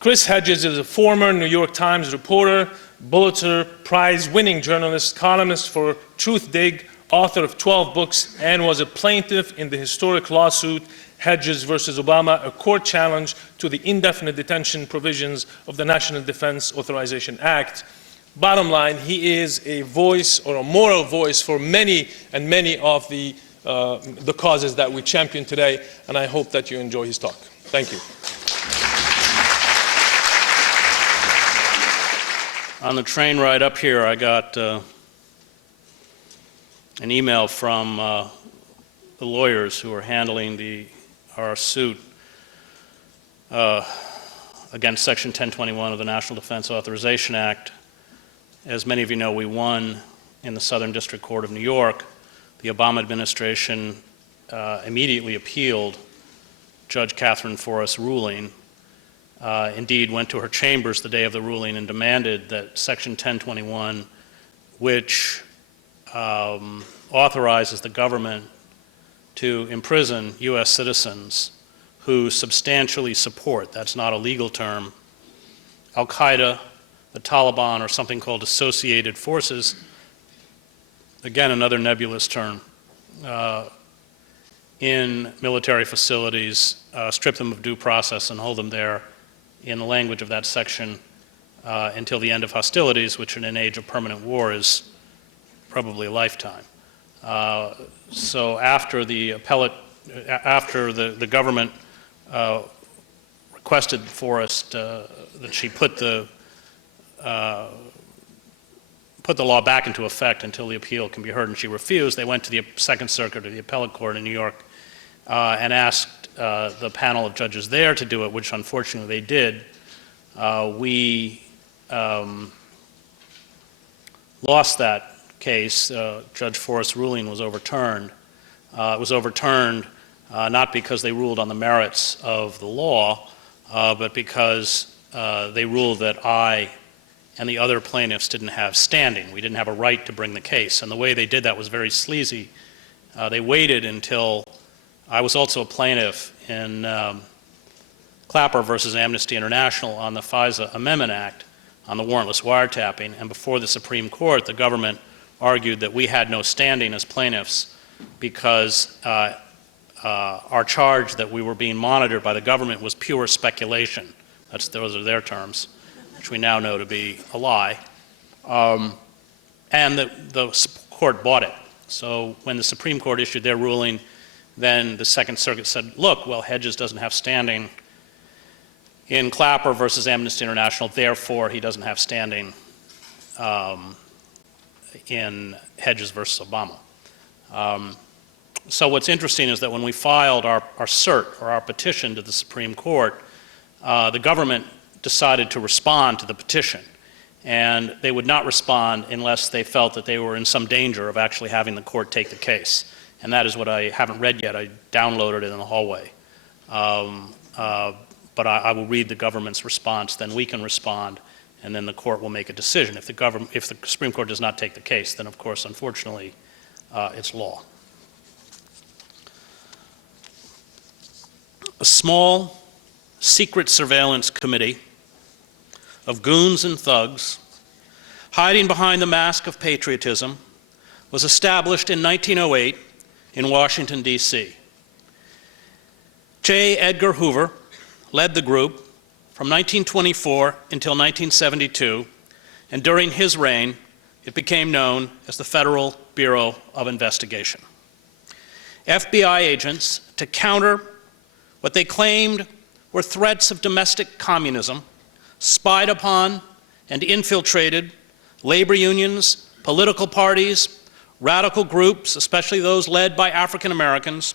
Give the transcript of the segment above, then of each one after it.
Chris Hedges is a former New York Times reporter, Pulitzer Prize-winning journalist, columnist for Truth Dig, author of 12 books, and was a plaintiff in the historic lawsuit Hedges versus Obama, a court challenge to the indefinite detention provisions of the National Defense Authorization Act. Bottom line, he is a voice, or a moral voice, for many and many of the causes that we champion today, and I hope that you enjoy his talk. Thank you. On the train ride up here, I got an email from the lawyers who are handling our suit against Section 1021 of the National Defense Authorization Act. As many of you know, we won in the Southern District Court of New York. The Obama administration immediately appealed Judge Catherine Forrest's ruling. Indeed, went to her chambers the day of the ruling and demanded that Section 1021, which authorizes the government to imprison U.S. citizens who substantially support, that's not a legal term, Al-Qaeda, the Taliban, or something called associated forces, again another nebulous term, in military facilities, strip them of due process and hold them there in the language of that section until the end of hostilities, which in an age of permanent war is probably a lifetime. So after the government requested Forrest that she put the law back into effect until the appeal can be heard, and she refused, they went to the Second Circuit or the Appellate Court in New York and asked the panel of judges there to do it, which unfortunately they did. We lost that case. Judge Forrest's ruling was overturned. It was overturned not because they ruled on the merits of the law, but because they ruled that I and the other plaintiffs didn't have standing. We didn't have a right to bring the case. And the way they did that was very sleazy. They waited until I was also a plaintiff in Clapper versus Amnesty International on the FISA Amendment Act on the warrantless wiretapping, and before the Supreme Court, the government argued that we had no standing as plaintiffs because our charge that we were being monitored by the government was pure speculation. Those are their terms, which we now know to be a lie. And the court bought it. So when the Supreme Court issued their ruling, then the Second Circuit said, look, well, Hedges doesn't have standing in Clapper versus Amnesty International, therefore he doesn't have standing in Hedges versus Obama. So what's interesting is that when we filed our cert, or our petition to the Supreme Court, the government decided to respond to the petition. And they would not respond unless they felt that they were in some danger of actually having the court take the case. And that is what I haven't read yet. I downloaded it in the hallway. But I will read the government's response, then we can respond, and then the court will make a decision. If the Supreme Court does not take the case, then of course, unfortunately, it's law. A small, secret surveillance committee of goons and thugs hiding behind the mask of patriotism was established in 1908 in Washington, D.C. J. Edgar Hoover led the group from 1924 until 1972, and during his reign, it became known as the Federal Bureau of Investigation. FBI agents, to counter what they claimed were threats of domestic communism, spied upon and infiltrated labor unions, political parties, radical groups, especially those led by African Americans,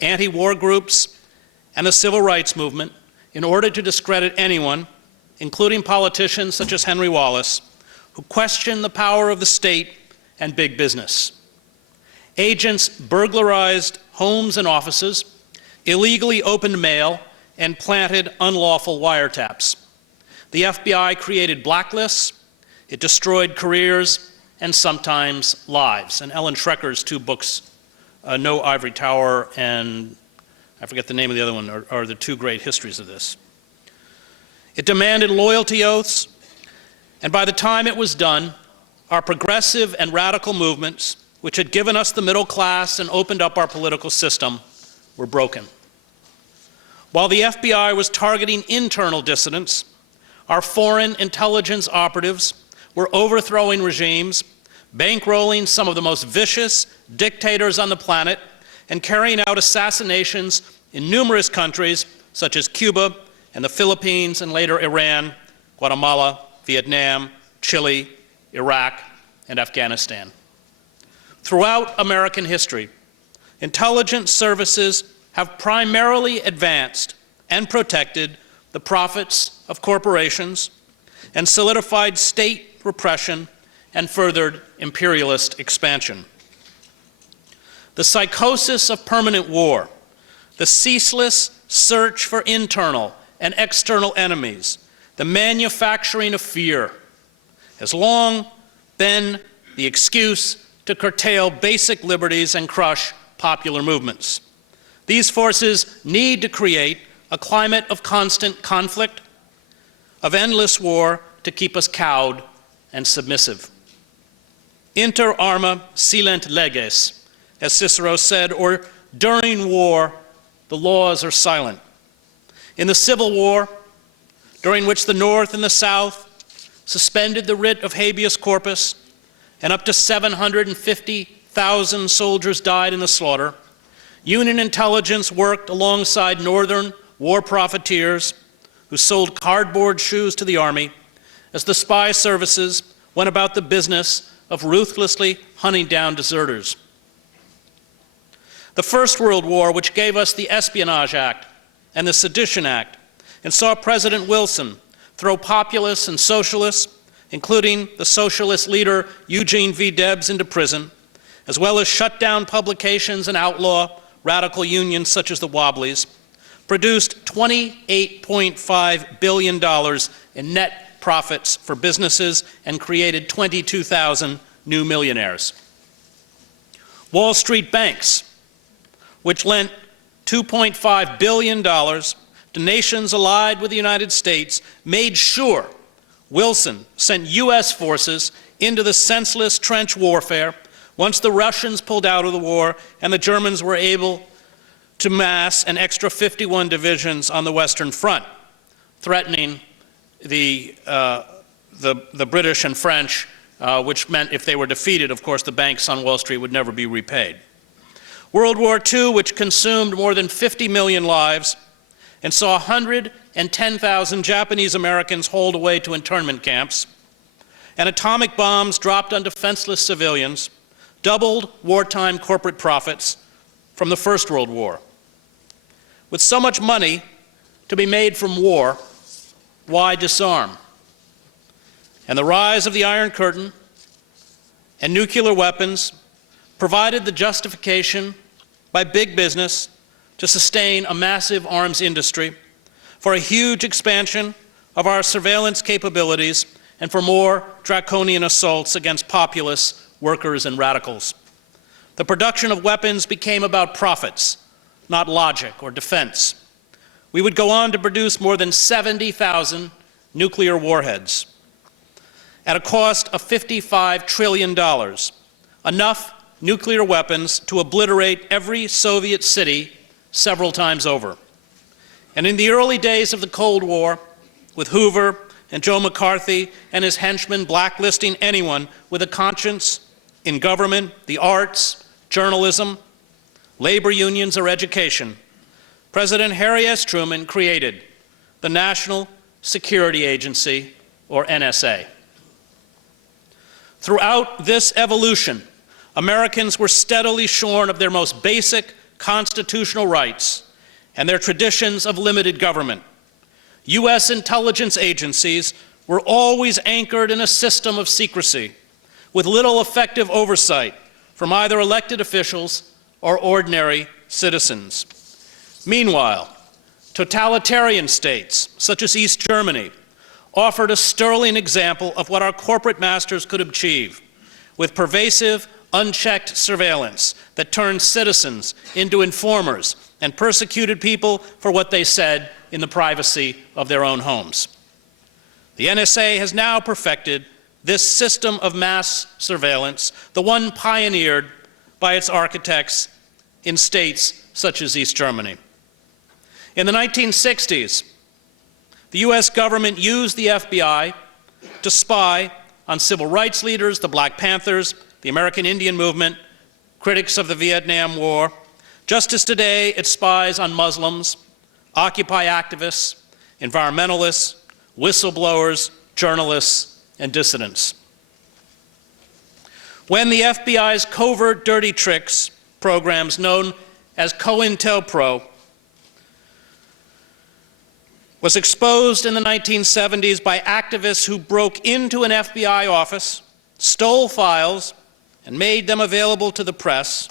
anti-war groups, and the civil rights movement, in order to discredit anyone, including politicians such as Henry Wallace, who questioned the power of the state and big business. Agents burglarized homes and offices, illegally opened mail, and planted unlawful wiretaps. The FBI created blacklists, it destroyed careers, and sometimes lives. And Ellen Schrecker's two books, No Ivory Tower and I forget the name of the other one, are the two great histories of this. It demanded loyalty oaths, and by the time it was done, our progressive and radical movements, which had given us the middle class and opened up our political system, were broken. While the FBI was targeting internal dissidents, our foreign intelligence operatives were overthrowing regimes, bankrolling some of the most vicious dictators on the planet, and carrying out assassinations in numerous countries such as Cuba and the Philippines and later Iran, Guatemala, Vietnam, Chile, Iraq, and Afghanistan. Throughout American history, intelligence services have primarily advanced and protected the profits of corporations and solidified state repression and furthered imperialist expansion. The psychosis of permanent war, the ceaseless search for internal and external enemies, the manufacturing of fear, has long been the excuse to curtail basic liberties and crush popular movements. These forces need to create a climate of constant conflict, of endless war, to keep us cowed and submissive. Inter arma silent leges, as Cicero said, or during war, the laws are silent. In the Civil War, during which the North and the South suspended the writ of habeas corpus, and up to 750,000 soldiers died in the slaughter, Union intelligence worked alongside Northern war profiteers who sold cardboard shoes to the Army as the spy services went about the business of ruthlessly hunting down deserters. The First World War, which gave us the Espionage Act and the Sedition Act, and saw President Wilson throw populists and socialists, including the socialist leader Eugene V. Debs, into prison, as well as shut down publications and outlaw radical unions such as the Wobblies, produced $28.5 billion in net profits for businesses and created 22,000 new millionaires. Wall Street banks, which lent $2.5 billion to nations allied with the United States, made sure Wilson sent U.S. forces into the senseless trench warfare once the Russians pulled out of the war and the Germans were able to mass an extra 51 divisions on the Western Front, threatening the British and French, which meant if they were defeated, of course, the banks on Wall Street would never be repaid. World War II, which consumed more than 50 million lives and saw 110,000 Japanese Americans hauled away to internment camps, and atomic bombs dropped on defenseless civilians, doubled wartime corporate profits from the First World War. With so much money to be made from war, why disarm? And the rise of the Iron Curtain and nuclear weapons provided the justification by big business to sustain a massive arms industry, for a huge expansion of our surveillance capabilities, and for more draconian assaults against populace, workers, and radicals. The production of weapons became about profits, not logic or defense. We would go on to produce more than 70,000 nuclear warheads at a cost of $55 trillion, enough nuclear weapons to obliterate every Soviet city several times over. And in the early days of the Cold War, with Hoover and Joe McCarthy and his henchmen blacklisting anyone with a conscience in government, the arts, journalism, labor unions, or education, President Harry S. Truman created the National Security Agency, or NSA. Throughout this evolution, Americans were steadily shorn of their most basic constitutional rights and their traditions of limited government. U.S. intelligence agencies were always anchored in a system of secrecy, with little effective oversight from either elected officials or ordinary citizens. Meanwhile, totalitarian states, such as East Germany, offered a sterling example of what our corporate masters could achieve, with pervasive, unchecked surveillance that turned citizens into informers and persecuted people for what they said in the privacy of their own homes. The NSA has now perfected this system of mass surveillance, the one pioneered by its architects in states such as East Germany. In the 1960s, the US government used the FBI to spy on civil rights leaders, the Black Panthers, the American Indian movement, critics of the Vietnam War. Just as today it spies on Muslims, Occupy activists, environmentalists, whistleblowers, journalists, and dissidents. When the FBI's covert dirty tricks programs known as COINTELPRO was exposed in the 1970s by activists who broke into an FBI office, stole files, and made them available to the press,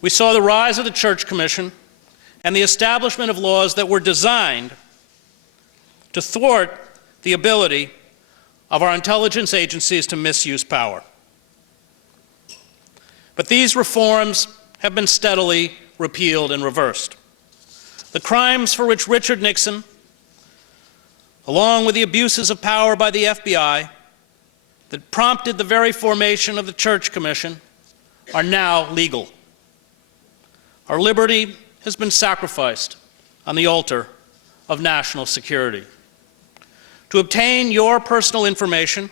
we saw the rise of the Church Commission and the establishment of laws that were designed to thwart the ability of our intelligence agencies to misuse power. But these reforms have been steadily repealed and reversed. The crimes for which Richard Nixon, along with the abuses of power by the FBI that prompted the very formation of the Church Commission, are now legal. Our liberty has been sacrificed on the altar of national security. To obtain your personal information,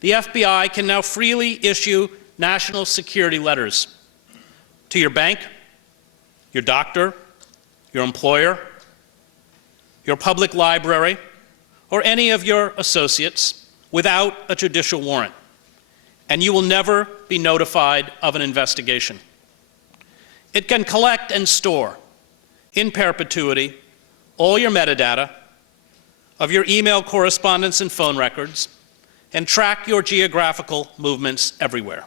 the FBI can now freely issue national security letters to your bank, your doctor, your employer, your public library, or any of your associates without a judicial warrant, and you will never be notified of an investigation. It can collect and store in perpetuity all your metadata of your email correspondence and phone records and track your geographical movements everywhere.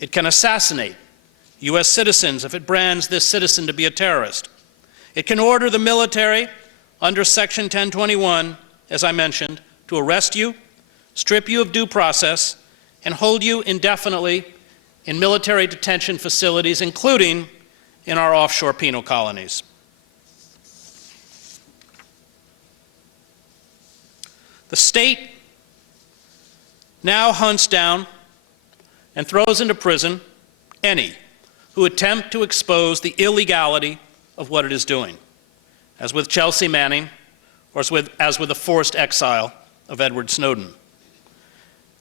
It can assassinate US citizens if it brands this citizen to be a terrorist. It can order the military under Section 1021, as I mentioned, to arrest you, strip you of due process, and hold you indefinitely in military detention facilities, including in our offshore penal colonies. The state now hunts down and throws into prison any who attempt to expose the illegality of what it is doing, as with Chelsea Manning, or as with the forced exile of Edward Snowden.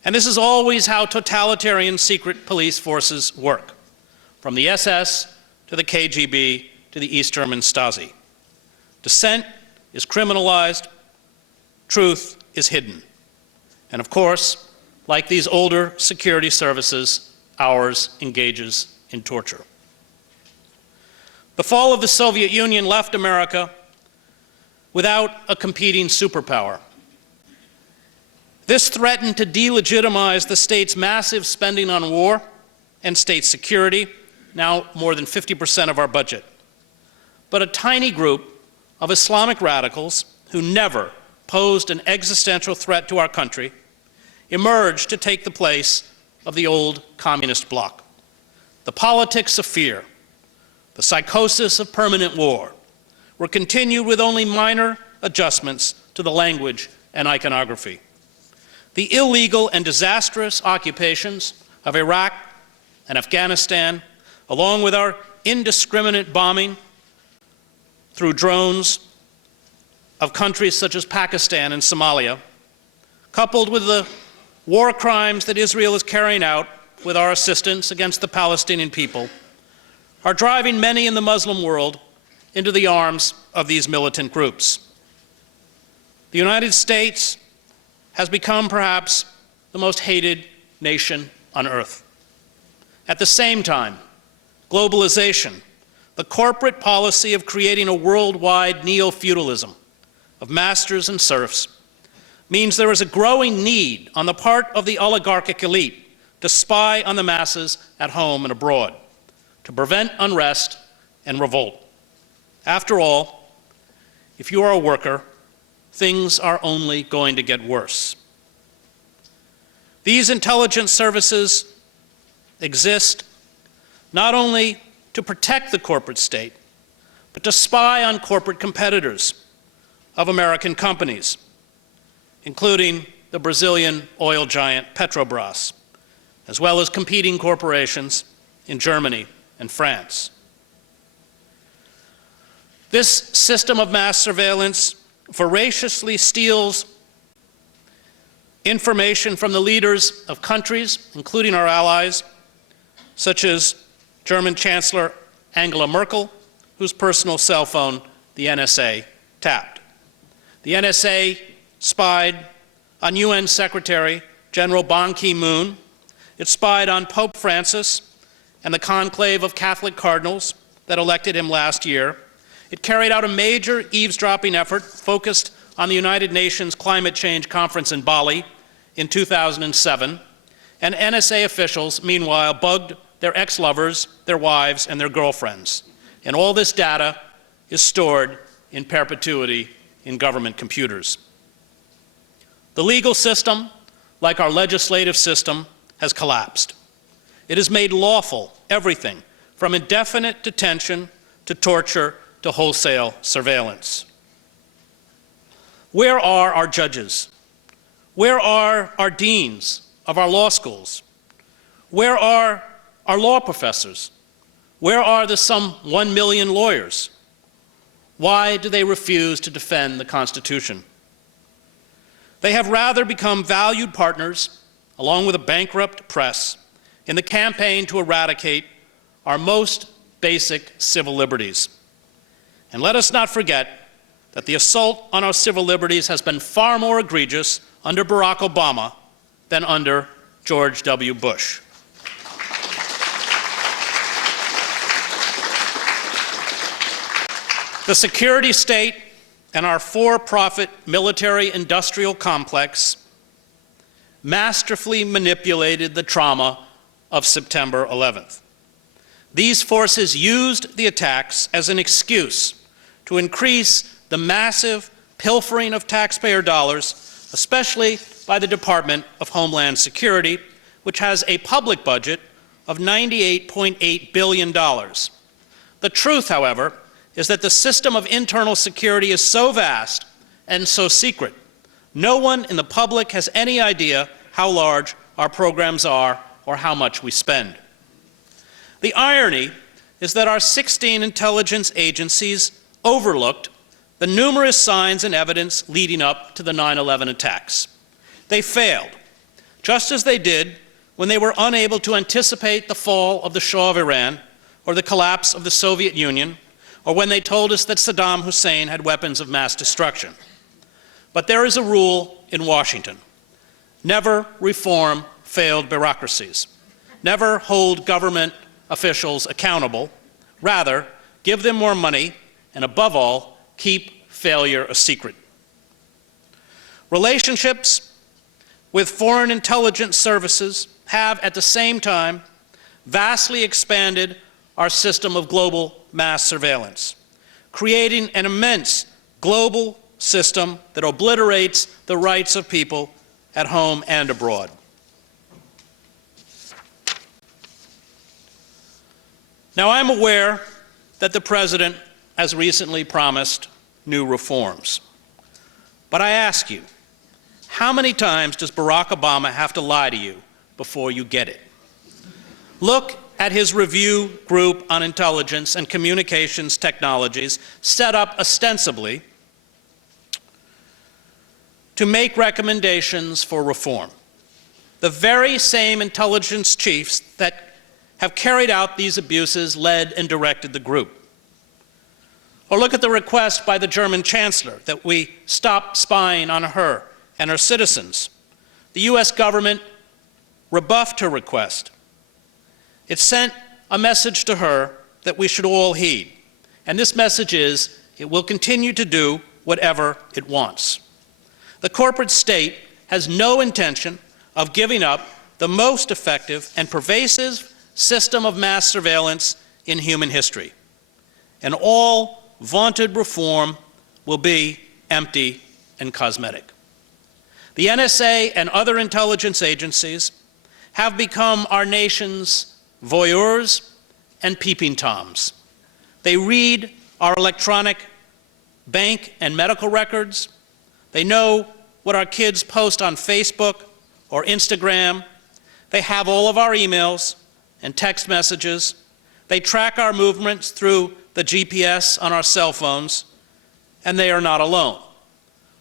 And this is always how totalitarian secret police forces work, from the SS to the KGB to the East German Stasi. Dissent is criminalized, truth is hidden. And of course, like these older security services, ours engages in torture. The fall of the Soviet Union left America without a competing superpower. This threatened to delegitimize the state's massive spending on war and state security, now more than 50% of our budget. But a tiny group of Islamic radicals who never posed an existential threat to our country emerged to take the place of the old communist bloc. The politics of fear, the psychosis of permanent war, were continued with only minor adjustments to the language and iconography. The illegal and disastrous occupations of Iraq and Afghanistan, along with our indiscriminate bombing through drones of countries such as Pakistan and Somalia, coupled with the war crimes that Israel is carrying out with our assistance against the Palestinian people, are driving many in the Muslim world into the arms of these militant groups. The United States has become perhaps the most hated nation on earth. At the same time, globalization, the corporate policy of creating a worldwide neo-feudalism of masters and serfs, means there is a growing need on the part of the oligarchic elite to spy on the masses at home and abroad, to prevent unrest and revolt. After all, if you are a worker, things are only going to get worse. These intelligence services exist not only to protect the corporate state, but to spy on corporate competitors of American companies, including the Brazilian oil giant Petrobras, as well as competing corporations in Germany and France. This system of mass surveillance voraciously steals information from the leaders of countries, including our allies, such as German Chancellor Angela Merkel, whose personal cell phone the NSA tapped. The NSA spied on UN Secretary General Ban Ki-moon. It spied on Pope Francis and the conclave of Catholic cardinals that elected him last year. It carried out a major eavesdropping effort focused on the United Nations Climate Change Conference in Bali in 2007, and NSA officials, meanwhile, bugged their ex-lovers, their wives, and their girlfriends. And all this data is stored in perpetuity in government computers. The legal system, like our legislative system, has collapsed. It has made lawful everything from indefinite detention to torture to wholesale surveillance. Where are our judges? Where are our deans of our law schools? Where are our law professors? Where are the some 1 million lawyers? Why do they refuse to defend the Constitution? They have rather become valued partners, along with a bankrupt press, in the campaign to eradicate our most basic civil liberties. And let us not forget that the assault on our civil liberties has been far more egregious under Barack Obama than under George W. Bush. The security state and our for-profit military-industrial complex masterfully manipulated the trauma of September 11th. These forces used the attacks as an excuse to increase the massive pilfering of taxpayer dollars, especially by the Department of Homeland Security, which has a public budget of $98.8 billion. The truth, however, is that the system of internal security is so vast and so secret, no one in the public has any idea how large our programs are or how much we spend. The irony is that our 16 intelligence agencies overlooked the numerous signs and evidence leading up to the 9/11 attacks. They failed, just as they did when they were unable to anticipate the fall of the Shah of Iran or the collapse of the Soviet Union, or when they told us that Saddam Hussein had weapons of mass destruction. But there is a rule in Washington: never reform failed bureaucracies. Never hold government officials accountable. Rather, give them more money, and above all, keep failure a secret. Relationships with foreign intelligence services have, at the same time, vastly expanded our system of global mass surveillance, creating an immense global system that obliterates the rights of people at home and abroad. Now, I'm aware that the President has recently promised new reforms. But I ask you, how many times does Barack Obama have to lie to you before you get it? Look at his review group on intelligence and communications technologies, set up ostensibly to make recommendations for reform. The very same intelligence chiefs that have carried out these abuses led and directed the group. Or look at the request by the German Chancellor that we stop spying on her and her citizens. The US government rebuffed her request. It sent a message to her that we should all heed. And this message is, it will continue to do whatever it wants. The corporate state has no intention of giving up the most effective and pervasive system of mass surveillance in human history. And all vaunted reform will be empty and cosmetic. The NSA and other intelligence agencies have become our nation's voyeurs and peeping toms. They read our electronic bank and medical records. They know what our kids post on Facebook or Instagram. They have all of our emails and text messages. They track our movements through the GPS on our cell phones, and they are not alone.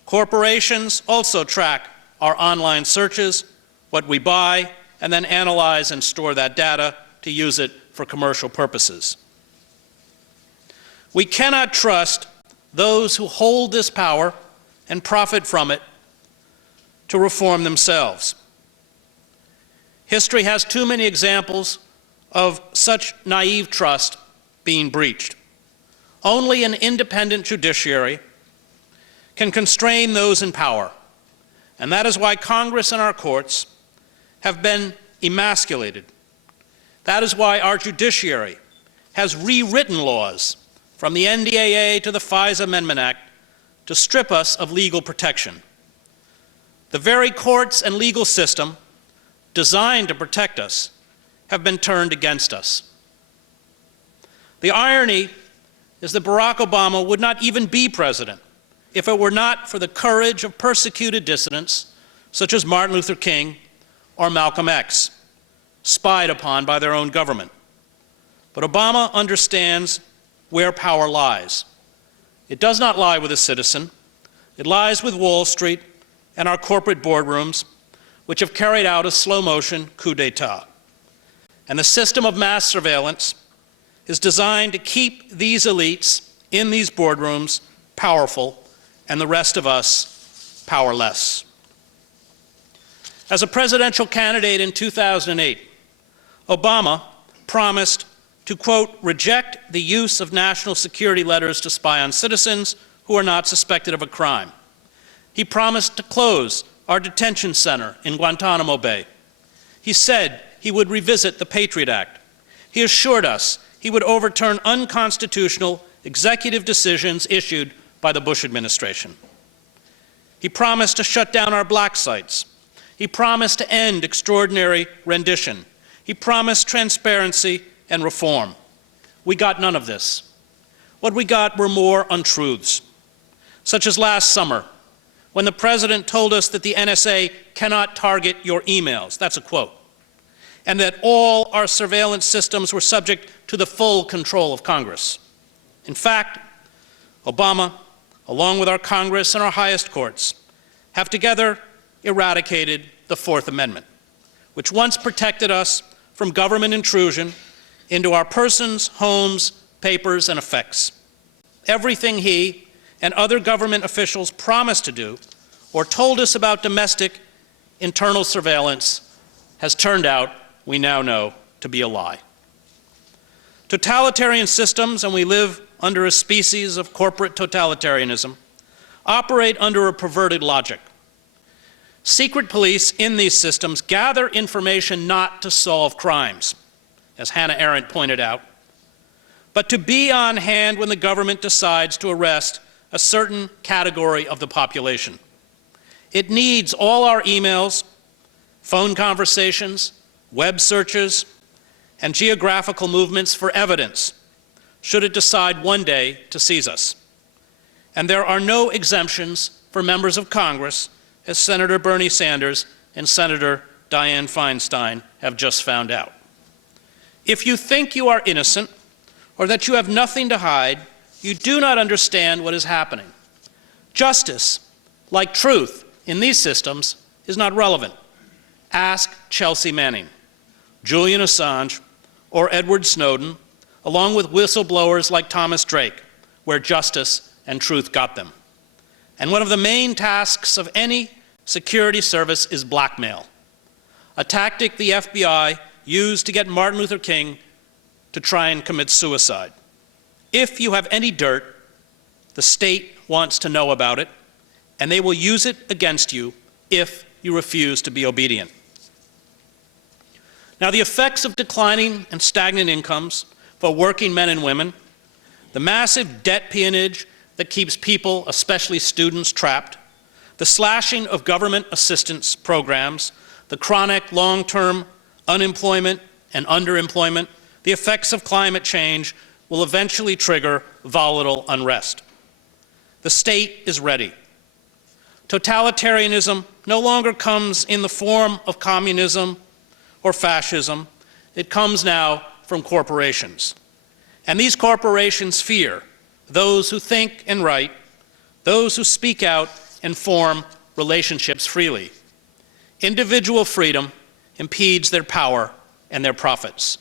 Corporations also track our online searches, what we buy, and then analyze and store that data to use it for commercial purposes. We cannot trust those who hold this power and profit from it to reform themselves. History has too many examples of such naive trust being breached. Only an independent judiciary can constrain those in power, and that is why Congress and our courts have been emasculated. That is why our judiciary has rewritten laws, from the NDAA to the FISA Amendment Act, to strip us of legal protection. The very courts and legal system designed to protect us have been turned against us. The irony is that Barack Obama would not even be president if it were not for the courage of persecuted dissidents such as Martin Luther King or Malcolm X, spied upon by their own government. But Obama understands where power lies. It does not lie with a citizen. It lies with Wall Street and our corporate boardrooms, which have carried out a slow-motion coup d'etat. And the system of mass surveillance is designed to keep these elites in these boardrooms powerful and the rest of us powerless. As a presidential candidate in 2008, Obama promised to, quote, reject the use of national security letters to spy on citizens who are not suspected of a crime. He promised to close our detention center in Guantanamo Bay. He said he would revisit the Patriot Act. He assured us he would overturn unconstitutional executive decisions issued by the Bush administration. He promised to shut down our black sites. He promised to end extraordinary rendition. He promised transparency and reform. We got none of this. What we got were more untruths, such as last summer, when the president told us that the NSA cannot target your emails. That's a quote. And that all our surveillance systems were subject to the full control of Congress. In fact, Obama, along with our Congress and our highest courts, have together eradicated the Fourth Amendment, which once protected us from government intrusion into our persons, homes, papers, and effects. Everything he and other government officials promised to do or told us about domestic internal surveillance has turned out, we now know, to be a lie. Totalitarian systems, and we live under a species of corporate totalitarianism, operate under a perverted logic. Secret police in these systems gather information not to solve crimes, as Hannah Arendt pointed out, but to be on hand when the government decides to arrest a certain category of the population. It needs all our emails, phone conversations, web searches, and geographical movements for evidence, should it decide one day to seize us. And there are no exemptions for members of Congress, as Senator Bernie Sanders and Senator Dianne Feinstein have just found out. If you think you are innocent or that you have nothing to hide, you do not understand what is happening. Justice, like truth in these systems, is not relevant. Ask Chelsea Manning, Julian Assange, or Edward Snowden, along with whistleblowers like Thomas Drake, where justice and truth got them. And one of the main tasks of any security service is blackmail, a tactic the FBI used to get Martin Luther King to try and commit suicide. If you have any dirt, the state wants to know about it, and they will use it against you if you refuse to be obedient. Now, the effects of declining and stagnant incomes for working men and women, the massive debt peonage that keeps people, especially students, trapped, the slashing of government assistance programs, the chronic long-term unemployment and underemployment, the effects of climate change will eventually trigger volatile unrest. The state is ready. Totalitarianism no longer comes in the form of communism or fascism. It comes now from corporations. And these corporations fear those who think and write, those who speak out and form relationships freely. Individual freedom impedes their power and their profits.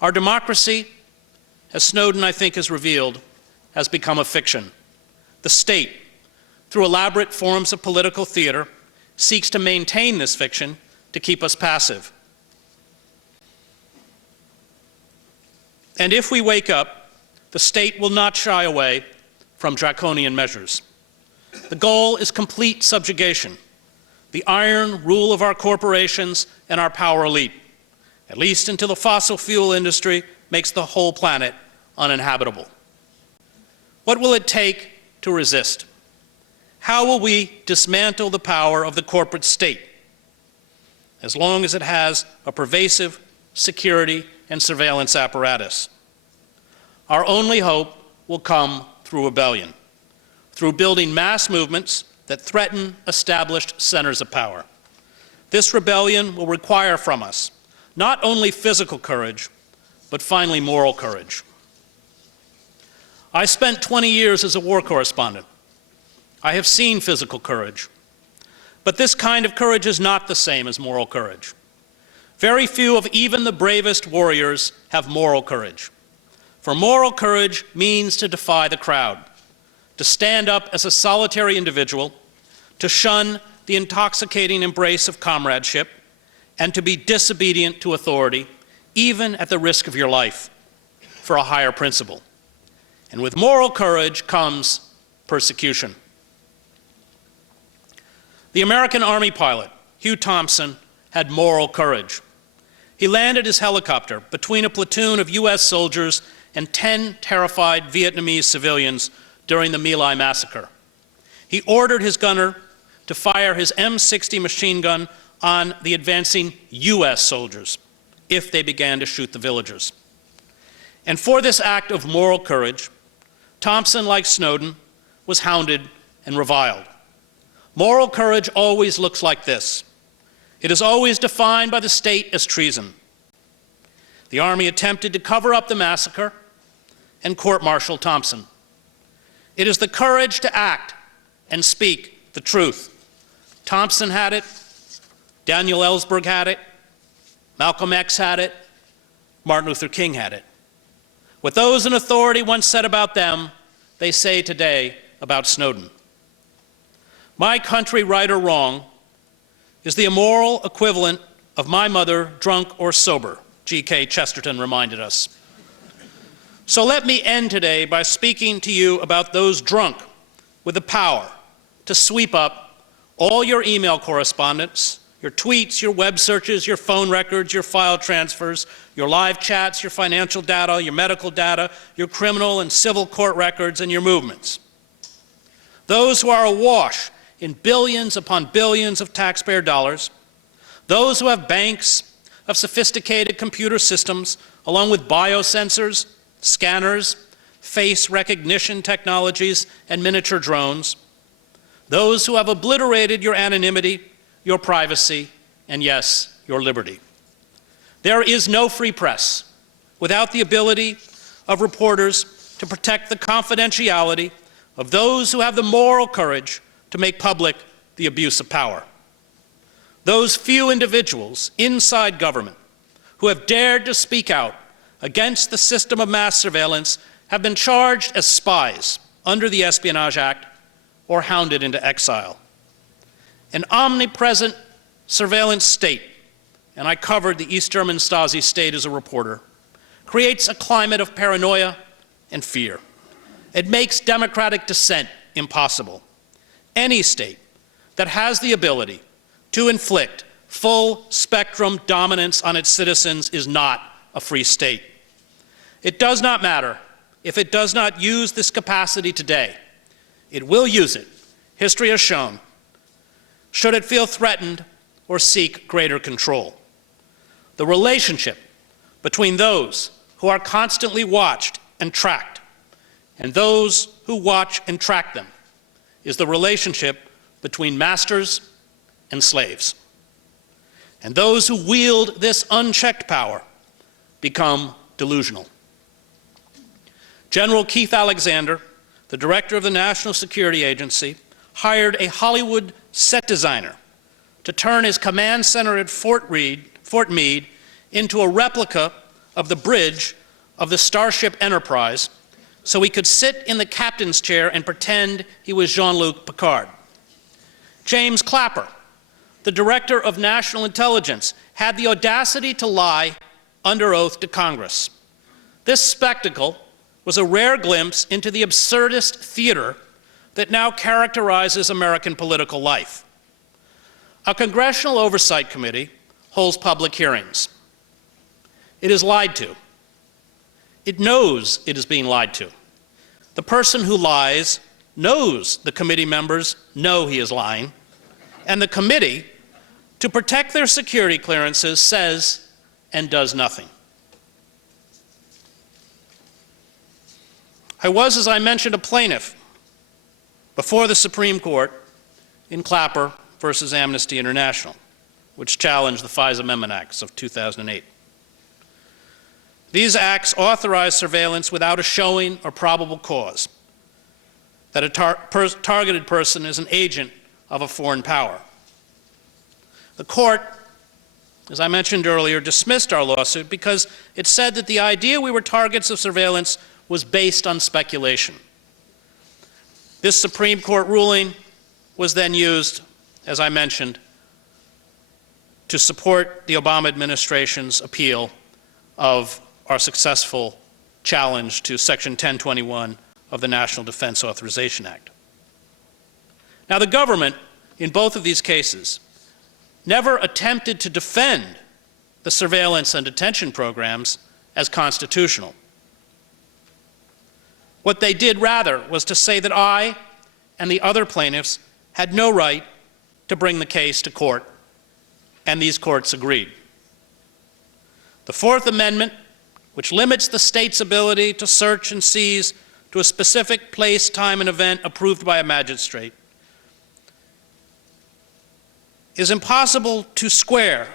Our democracy, as Snowden, I think, has revealed, has become a fiction. The state, through elaborate forms of political theater, seeks to maintain this fiction to keep us passive. And if we wake up, the state will not shy away from draconian measures. The goal is complete subjugation, the iron rule of our corporations and our power elite, at least until the fossil fuel industry makes the whole planet uninhabitable. What will it take to resist? How will we dismantle the power of the corporate state as long as it has a pervasive security and surveillance apparatus? Our only hope will come through rebellion, through building mass movements that threaten established centers of power. This rebellion will require from us not only physical courage, but finally moral courage. I spent 20 years as a war correspondent. I have seen physical courage. But this kind of courage is not the same as moral courage. Very few of even the bravest warriors have moral courage. For moral courage means to defy the crowd, to stand up as a solitary individual, to shun the intoxicating embrace of comradeship, and to be disobedient to authority, even at the risk of your life, for a higher principle. And with moral courage comes persecution. The American Army pilot, Hugh Thompson, had moral courage. He landed his helicopter between a platoon of US soldiers and 10 terrified Vietnamese civilians during the My Lai massacre. He ordered his gunner to fire his M60 machine gun on the advancing US soldiers if they began to shoot the villagers. And for this act of moral courage, Thompson, like Snowden, was hounded and reviled. Moral courage always looks like this. It is always defined by the state as treason. The Army attempted to cover up the massacre and court-martial Thompson. It is the courage to act and speak the truth. Thompson had it, Daniel Ellsberg had it, Malcolm X had it, Martin Luther King had it. What those in authority once said about them, they say today about Snowden. My country, right or wrong, is the immoral equivalent of my mother, drunk or sober, G.K. Chesterton reminded us. So let me end today by speaking to you about those drunk with the power to sweep up all your email correspondence, your tweets, your web searches, your phone records, your file transfers, your live chats, your financial data, your medical data, your criminal and civil court records, and your movements. Those who are awash in billions upon billions of taxpayer dollars, those who have banks of sophisticated computer systems, along with biosensors, scanners, face recognition technologies, and miniature drones, those who have obliterated your anonymity, your privacy, and yes, your liberty. There is no free press without the ability of reporters to protect the confidentiality of those who have the moral courage to make public the abuse of power. Those few individuals inside government who have dared to speak out against the system of mass surveillance have been charged as spies under the Espionage Act or hounded into exile. An omnipresent surveillance state, and I covered the East German Stasi state as a reporter, creates a climate of paranoia and fear. It makes democratic dissent impossible. Any state that has the ability to inflict full spectrum dominance on its citizens is not a free state. It does not matter if it does not use this capacity today. It will use it, history has shown, should it feel threatened or seek greater control. The relationship between those who are constantly watched and tracked and those who watch and track them is the relationship between masters and slaves. And those who wield this unchecked power become delusional. General Keith Alexander, the director of the National Security Agency, hired a Hollywood set designer to turn his command center at Fort Meade into a replica of the bridge of the Starship Enterprise so he could sit in the captain's chair and pretend he was Jean-Luc Picard. James Clapper, the director of national intelligence, had the audacity to lie under oath to Congress. This spectacle was a rare glimpse into the absurdist theater that now characterizes American political life. A Congressional Oversight Committee holds public hearings. It is lied to. It knows it is being lied to. The person who lies knows the committee members know he is lying, and the committee, to protect their security clearances, says and does nothing. I was, as I mentioned, a plaintiff before the Supreme Court in Clapper versus Amnesty International, which challenged the FISA Amendment Acts of 2008. These acts authorize surveillance without a showing or probable cause that a targeted person is an agent of a foreign power. The court, as I mentioned earlier, dismissed our lawsuit because it said that the idea we were targets of surveillance was based on speculation. This Supreme Court ruling was then used, as I mentioned, to support the Obama administration's appeal of our successful challenge to Section 1021 of the National Defense Authorization Act. Now, the government, in both of these cases, never attempted to defend the surveillance and detention programs as constitutional. What they did, rather, was to say that I and the other plaintiffs had no right to bring the case to court, and these courts agreed. The Fourth Amendment, which limits the state's ability to search and seize to a specific place, time, and event approved by a magistrate, is impossible to square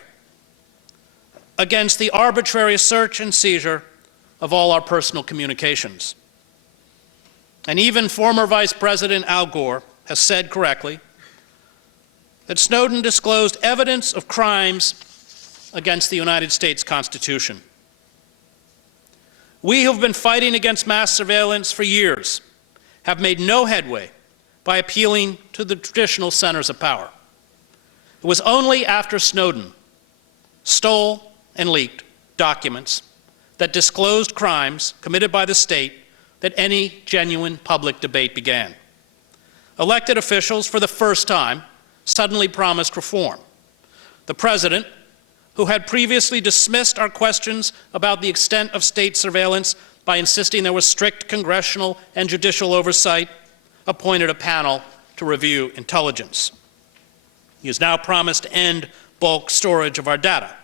against the arbitrary search and seizure of all our personal communications. And even former Vice President Al Gore has said correctly that Snowden disclosed evidence of crimes against the United States Constitution. We who have been fighting against mass surveillance for years have made no headway by appealing to the traditional centers of power. It was only after Snowden stole and leaked documents that disclosed crimes committed by the state that any genuine public debate began. Elected officials, for the first time, suddenly promised reform. The president, who had previously dismissed our questions about the extent of state surveillance by insisting there was strict congressional and judicial oversight, appointed a panel to review intelligence. He has now promised to end bulk storage of our data,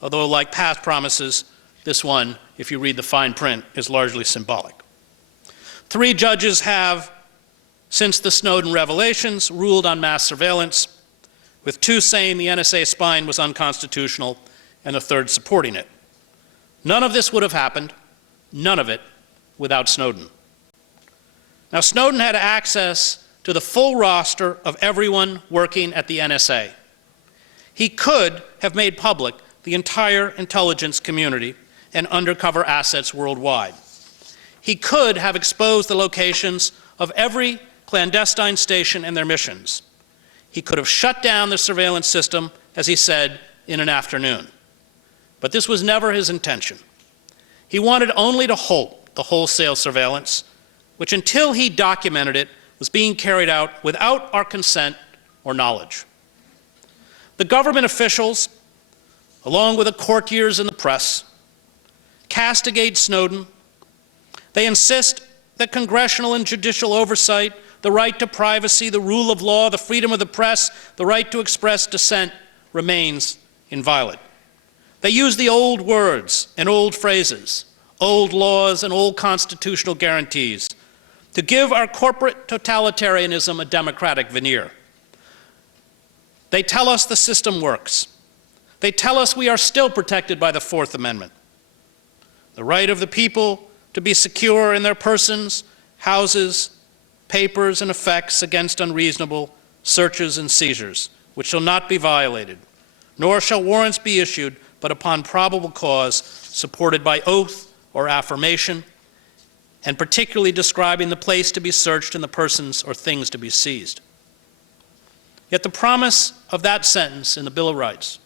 although, like past promises, this one, if you read the fine print, is largely symbolic. 3 judges have, since the Snowden revelations, ruled on mass surveillance, with 2 saying the NSA spying was unconstitutional and the 3rd supporting it. None of this would have happened, none of it, without Snowden. Now, Snowden had access to the full roster of everyone working at the NSA. He could have made public the entire intelligence community and undercover assets worldwide. He could have exposed the locations of every clandestine station and their missions. He could have shut down the surveillance system, as he said, in an afternoon. But this was never his intention. He wanted only to halt the wholesale surveillance, which until he documented it, was being carried out without our consent or knowledge. The government officials, along with the courtiers in the press, castigate Snowden. They insist that congressional and judicial oversight, the right to privacy, the rule of law, the freedom of the press, the right to express dissent remains inviolate. They use the old words and old phrases, old laws and old constitutional guarantees to give our corporate totalitarianism a democratic veneer. They tell us the system works. They tell us we are still protected by the Fourth Amendment, the right of the people to be secure in their persons, houses, papers, and effects against unreasonable searches and seizures, which shall not be violated, nor shall warrants be issued but upon probable cause supported by oath or affirmation, and particularly describing the place to be searched and the persons or things to be seized. Yet the promise of that sentence in the Bill of Rights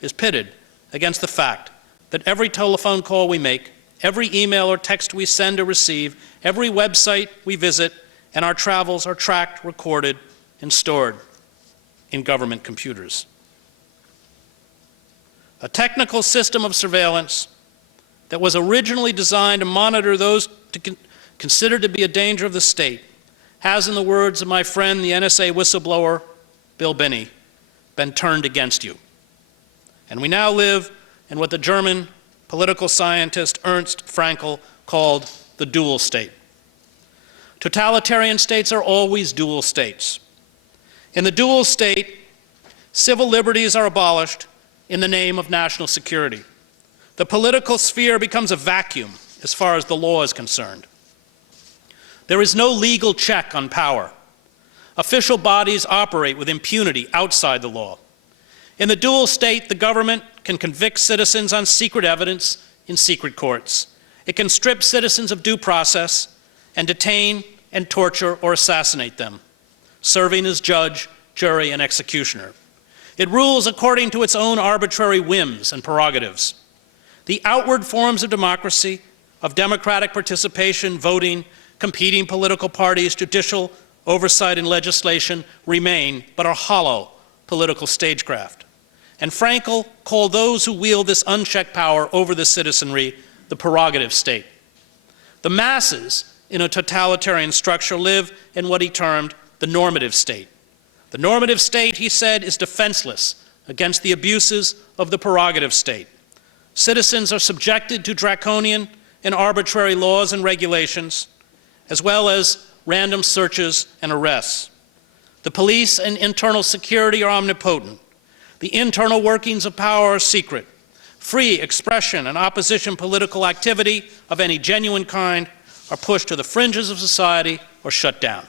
is pitted against the fact that every telephone call we make, every email or text we send or receive, every website we visit, and our travels are tracked, recorded, and stored in government computers. A technical system of surveillance that was originally designed to monitor those considered to be a danger of the state has, in the words of my friend, the NSA whistleblower, Bill Binney, been turned against you. And we now live in what the German political scientist Ernst Fraenkel called the dual state. Totalitarian states are always dual states. In the dual state, civil liberties are abolished in the name of national security. The political sphere becomes a vacuum as far as the law is concerned. There is no legal check on power. Official bodies operate with impunity outside the law. In the dual state, the government can convict citizens on secret evidence in secret courts. It can strip citizens of due process and detain and torture or assassinate them, serving as judge, jury, and executioner. It rules according to its own arbitrary whims and prerogatives. The outward forms of democracy, of democratic participation, voting, competing political parties, judicial oversight, and legislation remain, but are hollow political stagecraft. And Fraenkel called those who wield this unchecked power over the citizenry the prerogative state. The masses in a totalitarian structure live in what he termed the normative state. The normative state, he said, is defenseless against the abuses of the prerogative state. Citizens are subjected to draconian and arbitrary laws and regulations, as well as random searches and arrests. The police and internal security are omnipotent. The internal workings of power are secret. Free expression and opposition political activity of any genuine kind are pushed to the fringes of society or shut down.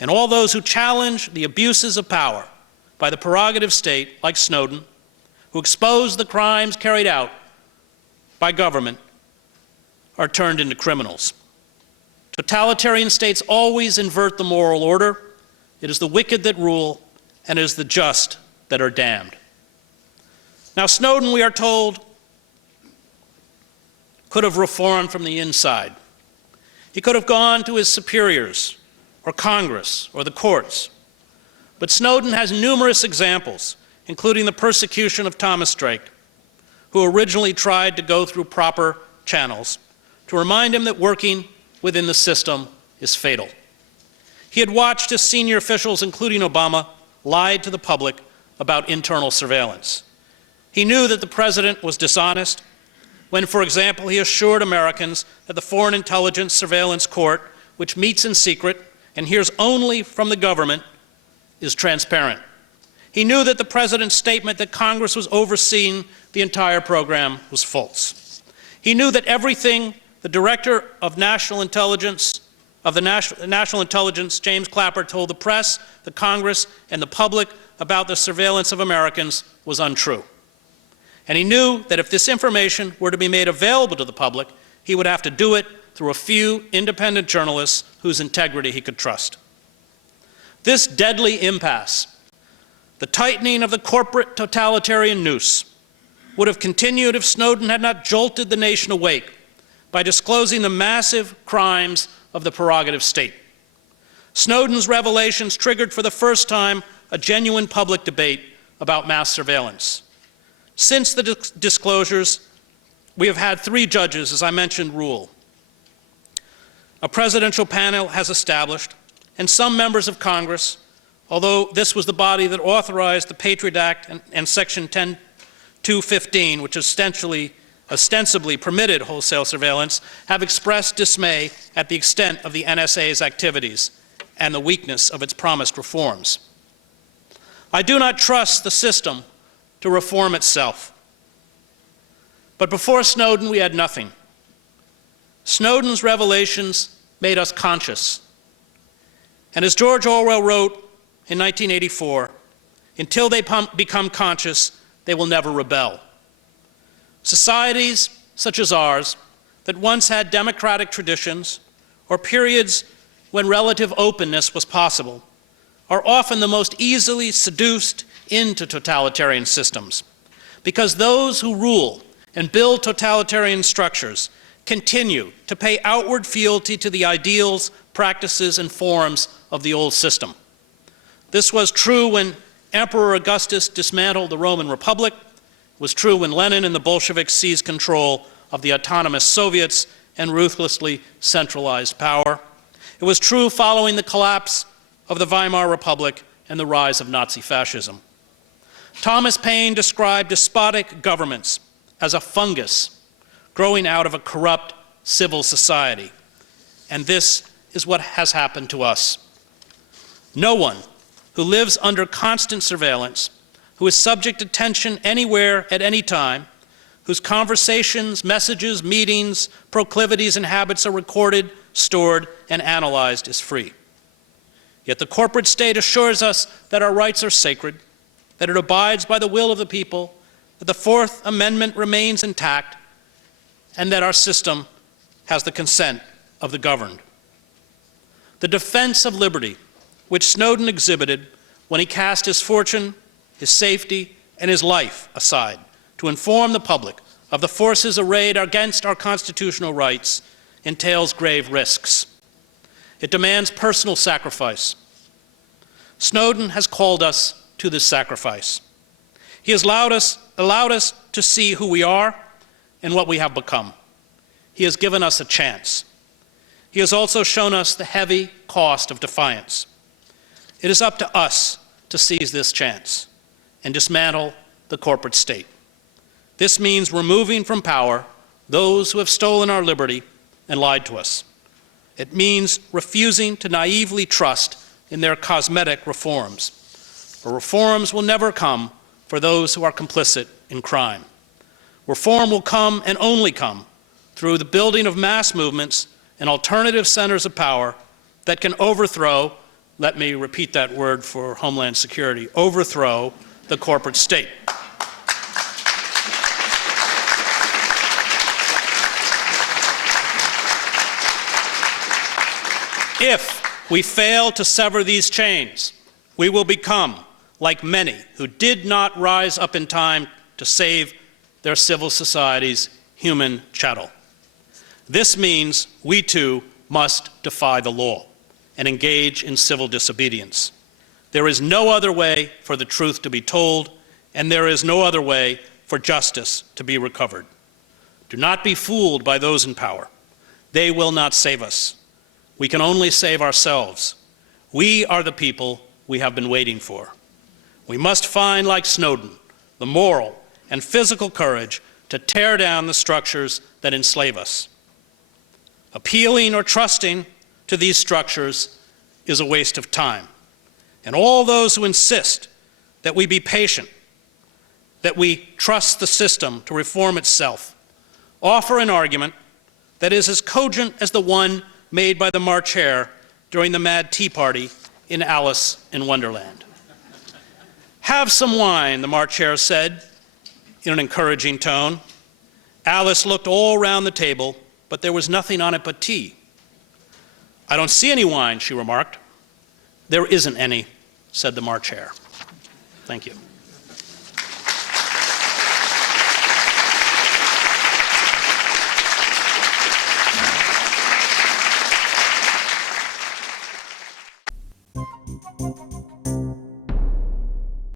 And all those who challenge the abuses of power by the prerogative state, like Snowden, who expose the crimes carried out by government, are turned into criminals. Totalitarian states always invert the moral order. It is the wicked that rule, and it is the just that are damned. Now, Snowden, we are told, could have reformed from the inside. He could have gone to his superiors, or Congress, or the courts. But Snowden has numerous examples, including the persecution of Thomas Drake, who originally tried to go through proper channels, to remind him that working within the system is fatal. He had watched his senior officials, including Obama, lie to the public about internal surveillance. He knew that the president was dishonest when, for example, he assured Americans that the Foreign Intelligence Surveillance Court, which meets in secret and hears only from the government, is transparent. He knew that the president's statement that Congress was overseeing the entire program was false. He knew that everything the Director of National Intelligence, James Clapper, told the press, the Congress, and the public about the surveillance of Americans was untrue. And he knew that if this information were to be made available to the public, he would have to do it through a few independent journalists whose integrity he could trust. This deadly impasse, the tightening of the corporate totalitarian noose, would have continued if Snowden had not jolted the nation awake by disclosing the massive crimes of the prerogative state. Snowden's revelations triggered for the first time a genuine public debate about mass surveillance. Since the disclosures, we have had 3 judges, as I mentioned, rule. A presidential panel has established, and some members of Congress, although this was the body that authorized the Patriot Act and Section 215, which ostensibly permitted wholesale surveillance, have expressed dismay at the extent of the NSA's activities and the weakness of its promised reforms. I do not trust the system to reform itself. But before Snowden, we had nothing. Snowden's revelations made us conscious. And as George Orwell wrote in 1984, until they become conscious, they will never rebel. Societies such as ours, that once had democratic traditions or periods when relative openness was possible, are often the most easily seduced into totalitarian systems, because those who rule and build totalitarian structures continue to pay outward fealty to the ideals, practices, and forms of the old system. This was true when Emperor Augustus dismantled the Roman Republic, was true when Lenin and the Bolsheviks seized control of the autonomous Soviets and ruthlessly centralized power. It was true following the collapse of the Weimar Republic and the rise of Nazi fascism. Thomas Paine described despotic governments as a fungus growing out of a corrupt civil society. And this is what has happened to us. No one who lives under constant surveillance, who is subject to tension anywhere at any time, whose conversations, messages, meetings, proclivities, and habits are recorded, stored, and analyzed is free. Yet the corporate state assures us that our rights are sacred, that it abides by the will of the people, that the Fourth Amendment remains intact, and that our system has the consent of the governed. The defense of liberty, which Snowden exhibited when he cast his fortune, his safety, and his life aside to inform the public of the forces arrayed against our constitutional rights, entails grave risks. It demands personal sacrifice. Snowden has called us to this sacrifice. He has allowed us to see who we are and what we have become. He has given us a chance. He has also shown us the heavy cost of defiance. It is up to us to seize this chance and dismantle the corporate state. This means removing from power those who have stolen our liberty and lied to us. It means refusing to naively trust in their cosmetic reforms. For reforms will never come for those who are complicit in crime. Reform will come and only come through the building of mass movements and alternative centers of power that can overthrow, let me repeat that word for Homeland Security, overthrow the corporate state. If we fail to sever these chains, we will become like many who did not rise up in time to save their civil society's human chattel. This means we too must defy the law and engage in civil disobedience. There is no other way for the truth to be told, and there is no other way for justice to be recovered. Do not be fooled by those in power. They will not save us. We can only save ourselves. We are the people we have been waiting for. We must find, like Snowden, the moral and physical courage to tear down the structures that enslave us. Appealing or trusting to these structures is a waste of time. And all those who insist that we be patient, that we trust the system to reform itself, offer an argument that is as cogent as the one made by the March Hare during the Mad Tea Party in Alice in Wonderland. "Have some wine," the March Hare said in an encouraging tone. Alice looked all around the table, but there was nothing on it but tea. "I don't see any wine," she remarked. "There isn't any," said the March Hare. Thank you.